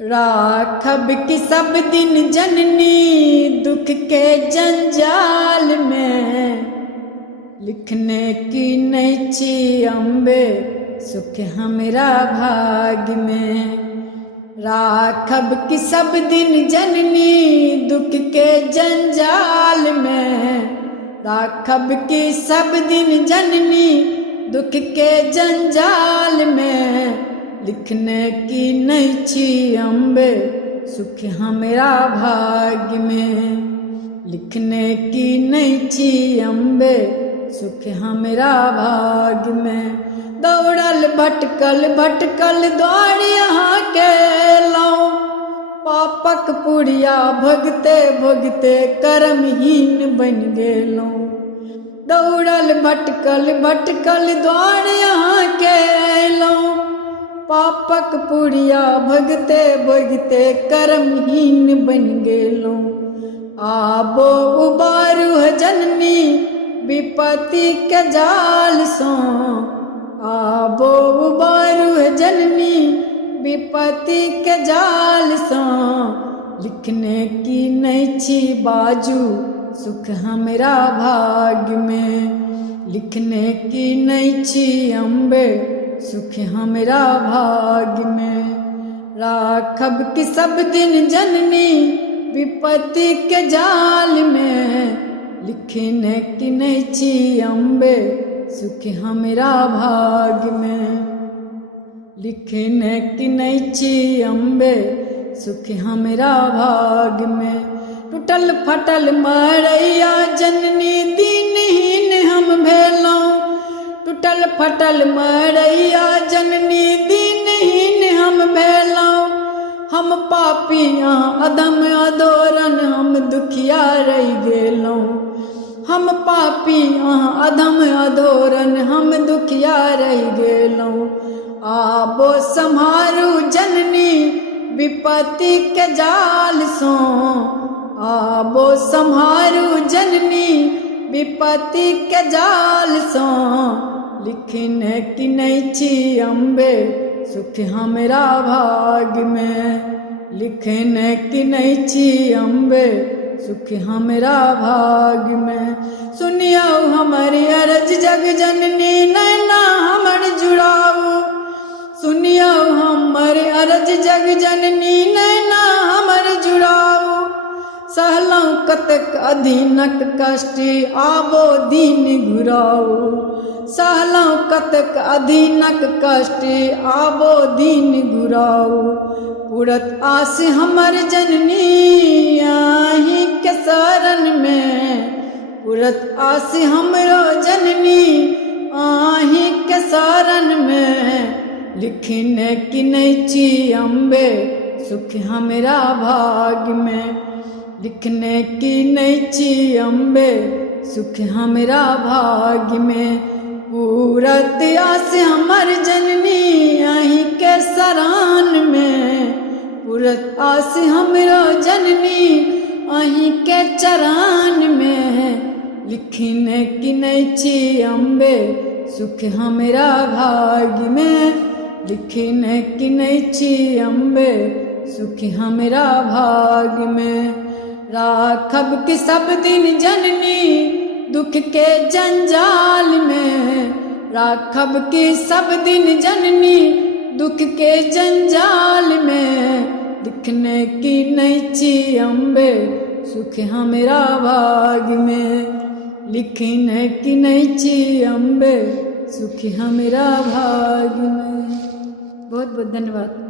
राखब की सब दिन जननी दुख के जंजाल में, लिखने की नहीं छी अम्बे सुख हमरा भाग्य में। राखब की सब दिन जननी दुख के जंजाल में, राखब की सब दिन जननी दुख के जंजाल में, लिखने की नहीं छी अम्बे सुख हमरा भाग्य में। लिखने की नहीं छी अम्बे सुख हमरा भाग्य में। दौड़ल भटकल भटकल द्वार यहाँ के लाऊं, पापक पुड़िया भोगते भोगते कर्महीन बन गेलौं। दौड़ल भटकल भटकल द्वार यहाँ के अयलौं, पापक पुड़िया भोगते भोगते कर्महीन बन गेलौं। आबो उबारू जननी विपत्ति के जाल सो, आबो उबारू जननी विपत्ति के जाल सो, लिखने की नहीं छी बाजू सुख हमरा भाग्य में। लिखने की नहीं छी अम्बे सुख हमरा भाग्य में। राखब की सब दिन जननी विपत्ति के जाल में, लिखने की नहीं छी अम्बे सुख हमरा भाग्य में। लिखने की नहीं छी अम्बे सुख हमरा भाग्य में। टूटल फटल मरैया जननी दीनहीन हम भेलौं, टूटल फटल मरैया जननी दीनहीन हम भेलौं। हम पापी अधम अधोरन हम दुखिया रहि गेलौं, हम पापी अधम अधोरन हम दुखिया रहि गेलौं। आबो सम्हारू जननी विपत्ति के जाल सो, आबो सम्हारू जननी विपत्ति के जाल सो, लिखने की नहीं छी अम्बे सुख हमरा भाग्य में। लिखने की नहीं छी अम्बे सुख हमरा भाग्य में। सुनियो हमारी अरज जग जननी नैना हमर जुड़ाऊ, सुनियो हमर अरज जग जननी नैना हमर जुड़ाऊ। सहलौं कतक अधीनक कष्ट आबो दीन घुराऊ, सहलौं कतक अधीनक कष्ट आबो दीन घुराऊ। पुरत आस हमर जननी आही के शरण में, पुरत आस हमरो जननी आही के शरण में। लिखने की नहीं छी अम्बे सुख हमरा भाग्य में। लिखने की नहीं छी अम्बे सुख हमरा भाग्य में। पूरत आस हमर जननी आही के शरण में, पूरत आस हमरो जननी आही के चरण में। लिखने की नहीं छी अम्बे सुख हमरा भाग्य में। लिखने की नहीं छी अम्बे सुख हमरा भाग्य में। राखब की सब दिन जननी दुख के जंजाल में, राखब की सब दिन जननी दुख के जंजाल में। लिखने की नहीं छी अम्बे सुख हमरा भाग्य में। लिखने की नहीं छी अम्बे सुख हमरा भाग्य में। बहुत बहुत धन्यवाद।